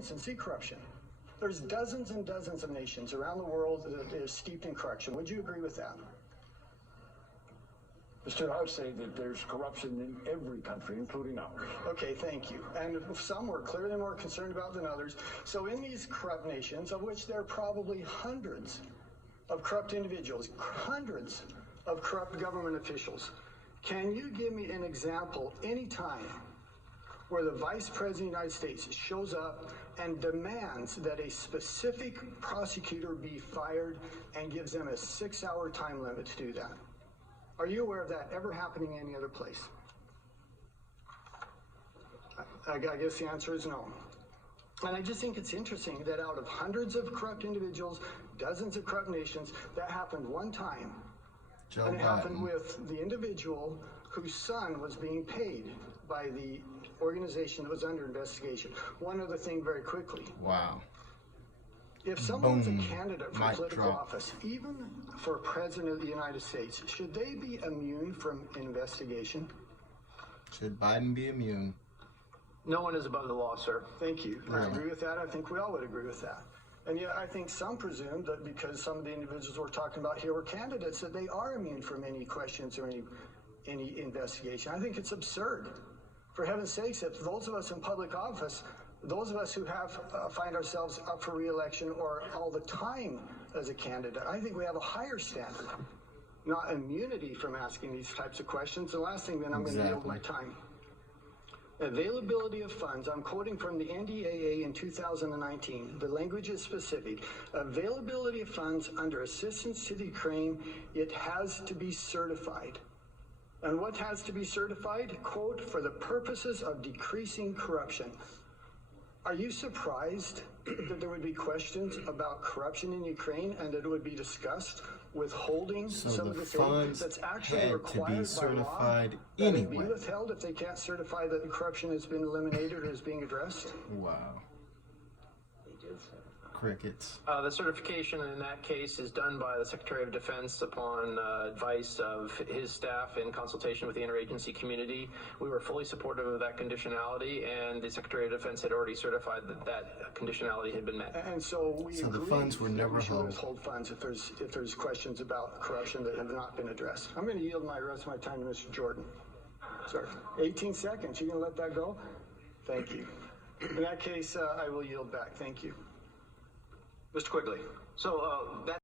experience and see corruption. There's dozens and dozens of nations around the world that is steeped in corruption. Would you agree with that? Mr. I would say that there's corruption in every country, including ours. Okay, thank you. And some we're clearly more concerned about than others. So in these corrupt nations, of which there are probably hundreds of corrupt individuals, hundreds of corrupt government officials, can you give me an example any time where the Vice President of the United States shows up and demands that a specific prosecutor be fired and gives them a 6-hour time limit to do that? Are you aware of that ever happening any other place? I guess the answer is no. And I just think it's interesting that out of hundreds of corrupt individuals, dozens of corrupt nations, that happened one time. And it happened with the individual whose son was being paid by the organization that was under investigation. One other thing very quickly. Wow. If someone's a candidate for political office, even for president of the United States, should they be immune from investigation? Should Biden be immune? No one is above the law, sir. Thank you. I agree with that. I think we all would agree with that. And yet I think some presume that because some of the individuals we're talking about here were candidates, that they are immune from any questions or any investigation. I think it's absurd. For heaven's sakes, if those of us in public office, those of us who find ourselves up for re-election or all the time as a candidate, I think we have a higher standard, not immunity from asking these types of questions. The last thing, then I'm going to yield my time. Availability of funds, I'm quoting from the NDAA in 2019. The language is specific. Availability of funds under assistance to the Ukraine, it has to be certified. And what has to be certified? Quote, for the purposes of decreasing corruption. Are you surprised that there would be questions about corruption in Ukraine and that it would be discussed withholding some of the things that's actually required by law that would be withheld if they can't certify that the corruption has been eliminated or is being addressed? Wow. Crickets. The certification in that case is done by the Secretary of Defense upon advice of his staff in consultation with the interagency community. We were fully supportive of that conditionality, and the Secretary of Defense had already certified that that conditionality had been met. And so we agree the funds were never we should withhold funds if there's questions about corruption that have not been addressed. I'm going to yield my rest of my time to Mr. Jordan. Sorry, 18 seconds. You going to let that go? Thank you. In that case, I will yield back. Thank you. Mr. Quigley. So that